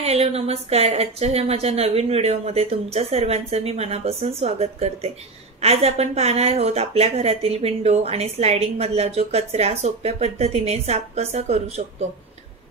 Hello नमस्कार। आजच्या ह्या माझ्या नवीन व्हिडिओमध्ये तुमच्या सर्वांचं मी मनापासून स्वागत करते। आज आपण पाहणार आहोत आपल्या घरातील विंडो आणि स्लाइडिंग मधला जो कचरा सोप्या पद्धतीने साफ कसा करू शकतो।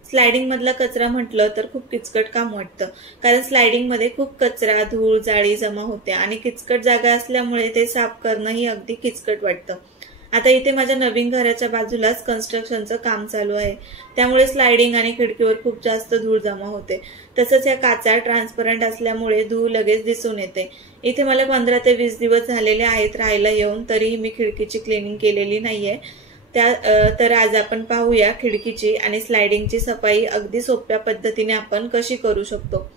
स्लाइडिंग मधला कचरा म्हटलं तर खूप किचकट काम वाटतं, कारण स्लाइडिंग मध्ये खूप कचरा, धूळ, जाळी जमा होते आणि किचकट जागा असल्यामुळे ते साफ करणंही अगदी किचकट वाटतं। आता इथे माझ्या नवीन घराच्या बाजूलाच कन्स्ट्रक्शनचं काम चालू आहे, त्यामुळे स्लाइडिंग आणि खिडकीवर खूप जास्त धूळ जमा होते। तसंच या काचा ट्रान्सपरंट असल्यामुळे धूळ लगेच दिसून येते। इथे मला 15 ते 20 दिवस झालेले आहेत राहायला येऊन, तरीही मी खिडकीची क्लिनिंग केलेली नाहीये। तर आज आपण पाहूया खिडकीची आणि स्लाइडिंगची सफाई अगदी सोप्या पद्धतीने आपण कशी करू शकतो।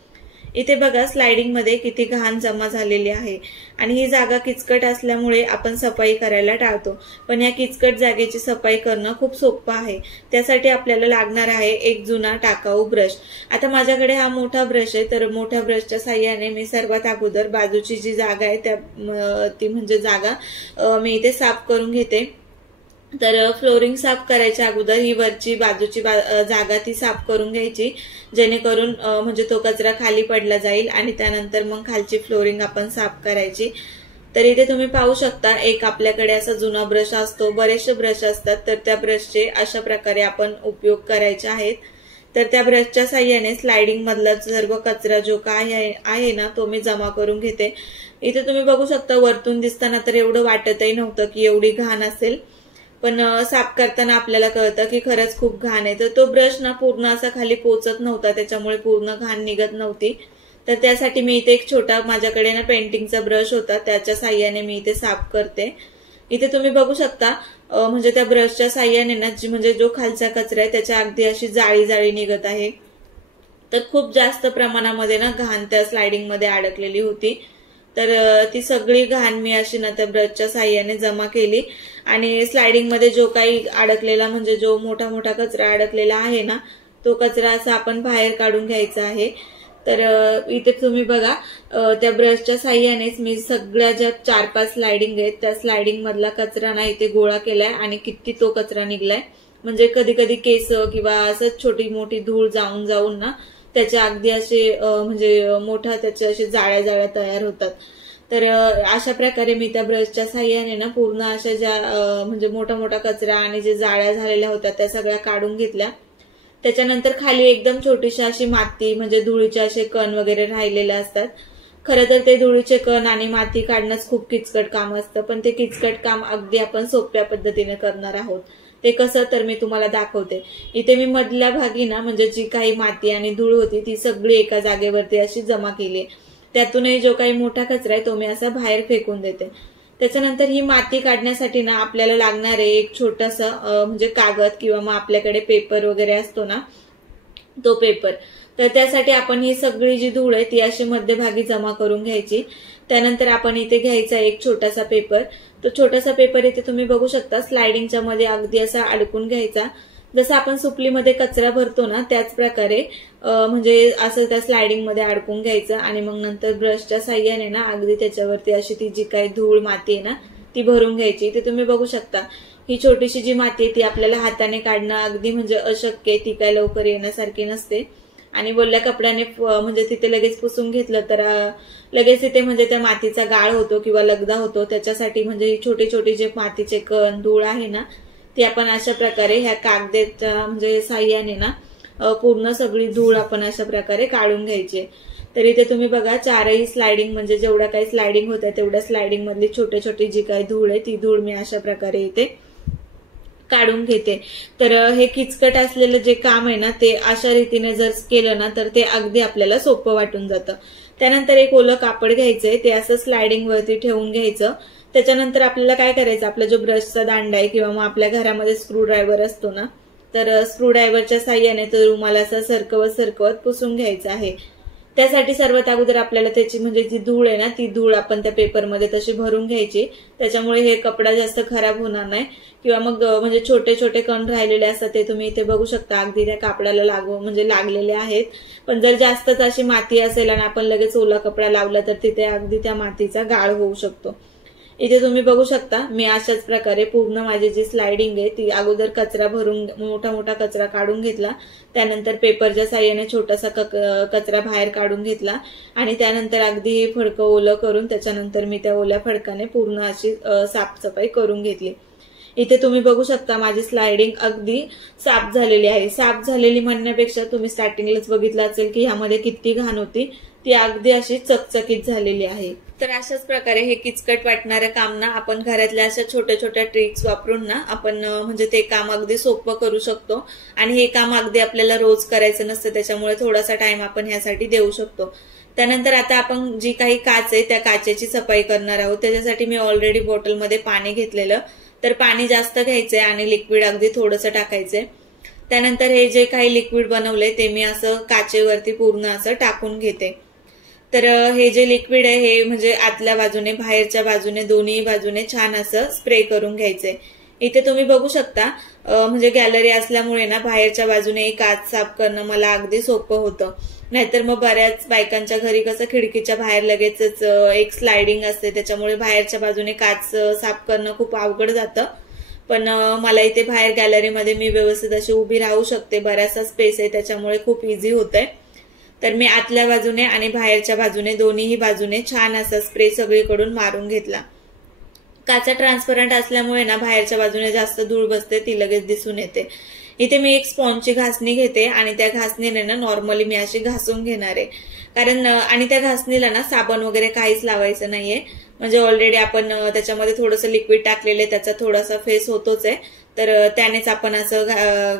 इथे बघा स्लाइडिंग मध्ये किती घाण जमा झालेली आहे आणि ही जागा किचकट असल्यामुळे आपण सफाई करायला टाळतो, पण या किचकट जागेची सफाई करणं खूप सोपं आहे। त्यासाठी आपल्याला लागणार आहे एक जुना टाकाऊ ब्रश। आता माझ्याकडे हा मोठा ब्रश आहे, तर मोठ्या ब्रशच्या साहाय्याने मी सर्वात अगोदर बाजूची जी जागा आहे ती म्हणजे जागा मी इथे साफ करून घेते। तर फ्लोरिंग साफ करायच्या अगोदर ही वरची बाजूची जागा ती साफ करून घ्यायची, जेणेकरून म्हणजे तो कचरा खाली पडला जाईल आणि त्यानंतर मग खालची फ्लोरिंग आपण साफ करायची। तर इथे तुम्ही पाहू शकता एक आपल्याकडे असा जुना ब्रश असतो, बरेचसे ब्रश असतात, तर त्या ब्रशचे अशा प्रकारे आपण उपयोग करायचे आहेत। तर त्या ब्रशच्या साहाय्याने स्लाइडिंग मधला सर्व कचरा जो काय आहे ना तो मी जमा करून घेते। इथे तुम्ही बघू शकता वरतून दिसताना तर एवढं वाटतही नव्हतं की एवढी घाण असेल, पण साफ करताना आपल्याला कळतं की खरंच खूप घाण आहे। तर तो ब्रश ना पूर्ण असा खाली पोचत नव्हता, त्याच्यामुळे पूर्ण घाण निघत नव्हती। तर त्यासाठी मी इथे एक छोटा माझ्याकडे ना पेंटिंगचा ब्रश होता, त्याच्या साहाय्याने मी इथे साफ करते। इथे तुम्ही बघू शकता म्हणजे त्या ब्रशच्या साहाय्याने ना म्हणजे जो खालचा कचरा आहे त्याच्या अगदी अशी जाळी जाळी निघत आहे। तर खूप जास्त प्रमाणामध्ये ना घाण त्या स्लाइडिंग मध्ये अडकलेली होती। तर ती सगळी घाण मी अशी ना त्या ब्रशच्या साहाय्याने जमा केली आणि स्लाइडिंग मध्ये जो काही अडकलेला म्हणजे जो मोठा मोठा कचरा अडकलेला आहे ना तो कचरा असा आपण बाहेर काढून घ्यायचा आहे। तर इथे तुम्ही बघा त्या ब्रशच्या साहाय्यानेच मी सगळ्या ज्या 4-5 स्लाइडिंग आहेत त्या स्लाइडिंग मधला कचरा ना इथे गोळा केलाय आणि किती तो कचरा निघलाय। म्हणजे कधी कधी केस किंवा असं छोटी मोठी धूळ जाऊन जाऊन ना त्याच्या अगदी असे म्हणजे मोठा त्याच्या असे जाळ्या जाळ्या तयार होतात। तर अशा प्रकारे मी त्या ब्रशच्या साहाय्याने ना पूर्ण अशा ज्या म्हणजे मोठा मोठा कचरा आणि जे जाळ्या झालेल्या होत्या त्या सगळ्या काढून घेतल्या। त्याच्यानंतर खाली एकदम छोटीशी अशी माती म्हणजे धुळीचे असे कण वगैरे राहिलेले असतात। खरं तर ते धुळीचे कण आणि माती काढणंच खूप किचकट काम असतं, पण ते किचकट काम अगदी आपण सोप्या पद्धतीने करणार आहोत। ते कसं तर मी तुम्हाला दाखवते। इथे मी मधल्या भागी ना म्हणजे जी काही माती आणि धूळ होती ती सगळी एका जागेवरती अशी जमा केली। त्यातूनही जो काही मोठा कचरा आहे तो मी असा बाहेर फेकून देते। त्याच्यानंतर ही माती काढण्यासाठी ना आपल्याला लागणार आहे एक छोटासा म्हणजे कागद किंवा मग आपल्याकडे पेपर वगैरे असतो ना तो पेपर। तर त्यासाठी आपण ही सगळी जी धूळ आहे ती अशी मध्यभागी जमा करून घ्यायची। त्यानंतर आपण इथे घ्यायचा एक छोटासा पेपर। तो छोटासा पेपर इथे तुम्ही बघू शकता स्लाइडिंगच्या मध्ये अगदी असा अडकून घ्यायचा। जसं आपण सुपलीमध्ये कचरा भरतो ना त्याच प्रकारे म्हणजे असं त्या स्लाइडिंग मध्ये अडकून घ्यायचं आणि मग नंतर ब्रशच्या साहाय्याने ना अगदी त्याच्यावरती अशी ती जी काही धूळ माती आहे ना ती भरून घ्यायची। इथे तुम्ही बघू शकता ही छोटीशी जी माती आहे ती आपल्याला हाताने काढणं अगदी म्हणजे अशक्य आहे, ती काय लवकर येण्यासारखी नसते। आणि ओल्या कपड्याने म्हणजे तिथे लगेच पुसून घेतलं तर लगेच तिथे म्हणजे त्या मातीचा गाळ होतो किंवा लगदा होतो। त्याच्यासाठी म्हणजे छोटे छोटे जे मातीचे कण धूळ आहे ना ती आपण अशा प्रकारे ह्या कागदाच्या म्हणजे साहाय्याने ना पूर्ण सगळी धूळ आपण अशा प्रकारे काढून घ्यायची। तर इथे तुम्ही बघा 4ही स्लाइडिंग म्हणजे जेवढ्या काही स्लाइडिंग होत्या तेवढ्या स्लाइडिंग मधली छोटे छोटी जी काही धूळ आहे ती धूळ मी अशा प्रकारे इथे काढून घेते। तर हे किचकट असलेलं जे काम आहे ना ते अशा रीतीने जर केलं ना तर ते अगदी आपल्याला सोपं वाटून जातं। त्यानंतर एक ओलं कापड घ्यायचंय, ते असं स्लाइडिंग वरती ठेवून घ्यायचं। त्याच्यानंतर आपल्याला काय करायचं, आपला जो ब्रशचा दांडा आहे किंवा मग आपल्या घरामध्ये स्क्रू ड्रायव्हर असतो ना तर स्क्रू ड्रायव्हरच्या साहाय्याने तो रुमाल असा सरकवत पुसून घ्यायचा आहे। त्यासाठी सर्वात अगोदर आपल्याला त्याची म्हणजे जी धूळ आहे ना ती धूळ आपण त्या पेपरमध्ये तशी भरून घ्यायची, त्याच्यामुळे हे कपडा जास्त खराब होणार नाही किंवा मग म्हणजे छोटे छोटे कण राहिलेले असतात ते तुम्ही इथे बघू शकता अगदी त्या कापडाला लागलेले आहेत। पण जर जास्तच अशी माती असेल आणि आपण लगेच ओला कपडा लावला तर तिथे अगदी त्या मातीचा गाळ होऊ शकतो। इथे तुम्ही बघू शकता मी अशाच प्रकारे पूर्ण माझी जी स्लायडिंग आहे ती अगोदर कचरा भरून मोठा मोठा कचरा काढून घेतला, त्यानंतर पेपरच्या साहाय्याने छोटासा कचरा बाहेर काढून घेतला आणि त्यानंतर अगदी हे फडकं ओलं करून त्याच्यानंतर मी त्या ओल्या फडकाने पूर्ण अशी साफसफाई करून घेतली। इथे तुम्ही बघू शकता माझी स्लायडिंग अगदी साफ झालेली आहे। साफ झालेली म्हणण्यापेक्षा तुम्ही स्टार्टिंगलाच बघितलं असेल की ह्यामध्ये किती घाण होती, ती अगदी अशी चकचकीत झालेली आहे। तर अशाच प्रकारे हे किचकट वाटणारं काम ना आपण घरातल्या अशा छोट्या छोट्या ट्रिक्स वापरून ना आपण म्हणजे ते काम अगदी सोपं करू शकतो आणि हे काम अगदी आपल्याला रोज करायचं नसतं, त्याच्यामुळे थोडासा टाइम आपण ह्यासाठी देऊ शकतो। त्यानंतर आता आपण जी काही काच आहे त्या काचेची सफाई करणार आहोत। त्याच्यासाठी मी ऑलरेडी बॉटलमध्ये पाणी घेतलेलं, तर पाणी जास्त घ्यायचंय आणि लिक्विड अगदी थोडंसं टाकायचंय। त्यानंतर हे जे काही लिक्विड बनवलंय ते मी असं काचेवरती पूर्ण असं टाकून घेते। तर हे जे लिक्विड आहे हे म्हणजे आतल्या बाजूने बाहेरच्या बाजूने दोन्ही बाजूने छान असं स्प्रे करून घ्यायचंय। इथे तुम्ही बघू शकता म्हणजे गॅलरी असल्यामुळे ना बाहेरच्या बाजूने काच साफ करणं मला अगदी सोपं होतं, नाहीतर मग बऱ्याच बायकांच्या घरी कसं खिडकीच्या बाहेर लगेचच एक स्लायडिंग असते, त्याच्यामुळे बाहेरच्या बाजूने काच साफ करणं खूप अवघड जातं। पण मला इथे बाहेर गॅलरीमध्ये मी व्यवस्थित अशी उभी राहू शकते, बराचसा स्पेस आहे त्याच्यामुळे खूप इझी होतंय। तर मी आतल्या बाजूने आणि बाहेरच्या बाजूने दोन्हीही बाजूने छान असा स्प्रे सगळीकडून मारून घेतला। काचा ट्रान्सपरंट असल्यामुळे ना बाहेरच्या बाजूने जास्त धूळ बसते, ती लगेच दिसून येते। इथे मी एक स्पॉन्जची घासणी घेते आणि त्या घासणीने ना नॉर्मली मी अशी घासून घेणार आहे, कारण आणि त्या घासणीला ना साबण वगैरे काहीच लावायचं नाहीये, म्हणजे ऑलरेडी आपण त्याच्यामध्ये थोडंसं लिक्विड टाकलेलं आहे, त्याचा थोडासा फेस होतोच आहे, तर त्यानेच आपण असं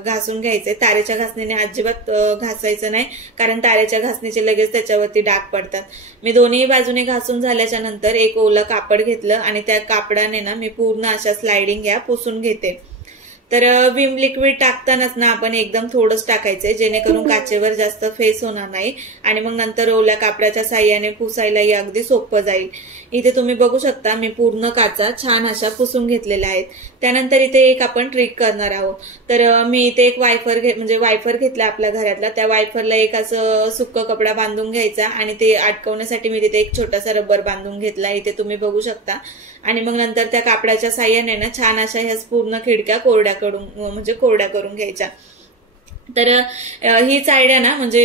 घासून घ्यायचंय। तारेच्या घासणीने अजिबात घासायचं नाही, कारण तारेच्या घासणीचे लगेच त्याच्यावरती डाग पडतात। मी दोन्ही बाजूने घासून झाल्याच्या नंतर एक ओलं कापड घेतलं आणि त्या कापडाने ना मी पूर्ण अशा स्लायडिंग या पुसून घेते। तर विम लिक्विड टाकतानाच ना आपण एकदम थोडंच टाकायचंय, जेणेकरून काचेवर जास्त फेस होणार नाही आणि मग नंतर ओल्या कापडाच्या साह्याने पुसायलाही अगदी सोपं जाईल। इथे तुम्ही बघू शकता मी पूर्ण काचा छान अशा पुसून घेतलेल्या आहेत। त्यानंतर इथे एक आपण ट्रिक करणार आहोत। तर मी इथे एक वायफर घेतला आपल्या घरातला, त्या वायफरला एक असं सुक्क कपडा बांधून घ्यायचा आणि ते अटकवण्यासाठी मी तिथे एक छोटासा रबर बांधून घेतला, इथे तुम्ही बघू शकता। आणि मग नंतर त्या कापडाच्या साह्याने ना छान अशा ह्या पूर्ण खिडक्या कोरड्या करून घ्यायच्या। तर हीच आयडिया ना म्हणजे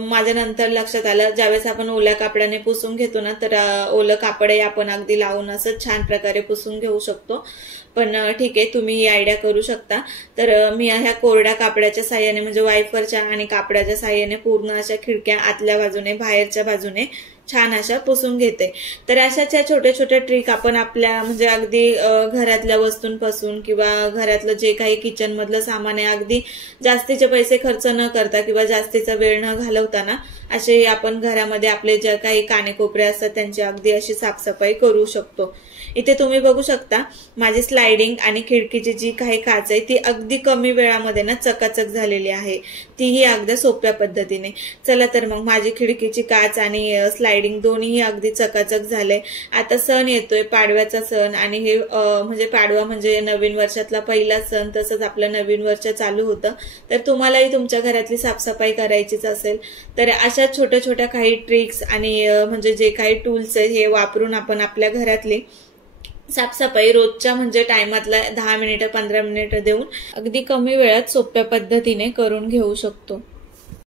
माझ्या नंतर लक्षात आलं, ज्यावेळेस आपण ओल्या कापडाने पुसून घेतो ना तर ओलं कापडही आपण अगदी लावून असं छान प्रकारे पुसून घेऊ शकतो। पण ठीक आहे, तुम्ही ही आयडिया करू शकता। तर मी ह्या कोरड्या कापडाच्या साह्याने म्हणजे वायफरच्या आणि कापडाच्या साह्याने पूर्ण अशा खिडक्या आतल्या बाजूने बाहेरच्या बाजूने छान अशा पुसून घेते। तर अशाच्या छोट्या छोट्या ट्रिक आपण आपल्या म्हणजे अगदी घरातल्या वस्तूंपासून किंवा घरातलं जे काही किचन मधलं सामान आहे अगदी जास्तीचे पैसे खर्च न करता किंवा जास्तीचा वेळ न घालवताना असे आपण घरामध्ये आपले जे काही कानेकोपरे असतात त्यांची अगदी अशी साफसफाई करू शकतो। इथे तुम्ही बघू शकता माझी स्लायडिंग आणि खिडकीची जी काही काच आहे ती अगदी कमी वेळामध्ये ना चकाचक झालेली आहे, तीही अगदी सोप्या पद्धतीने। चला तर मग माझी खिडकीची काच आणि स्लायडिंग दोन्हीही अगदी चकाचक झाले। आता सण येतोय, पाडव्याचा सण, आणि हे म्हणजे पाडवा म्हणजे नवीन वर्षातला पहिला सण, तसंच आपलं नवीन वर्ष चालू होतं। तर तुम्हालाही तुमच्या घरातली साफसफाई करायचीच असेल तर अशा छोट्या छोट्या काही ट्रिक्स आणि म्हणजे जे काही टूल्स आहेत हे वापरून आपण आपल्या घरातली साफसफाई रोजच्या म्हणजे टायमातला 10 मिनिटं 15 मिनिटं देऊन अगदी कमी वेळात सोप्या पद्धतीने करून घेऊ शकतो।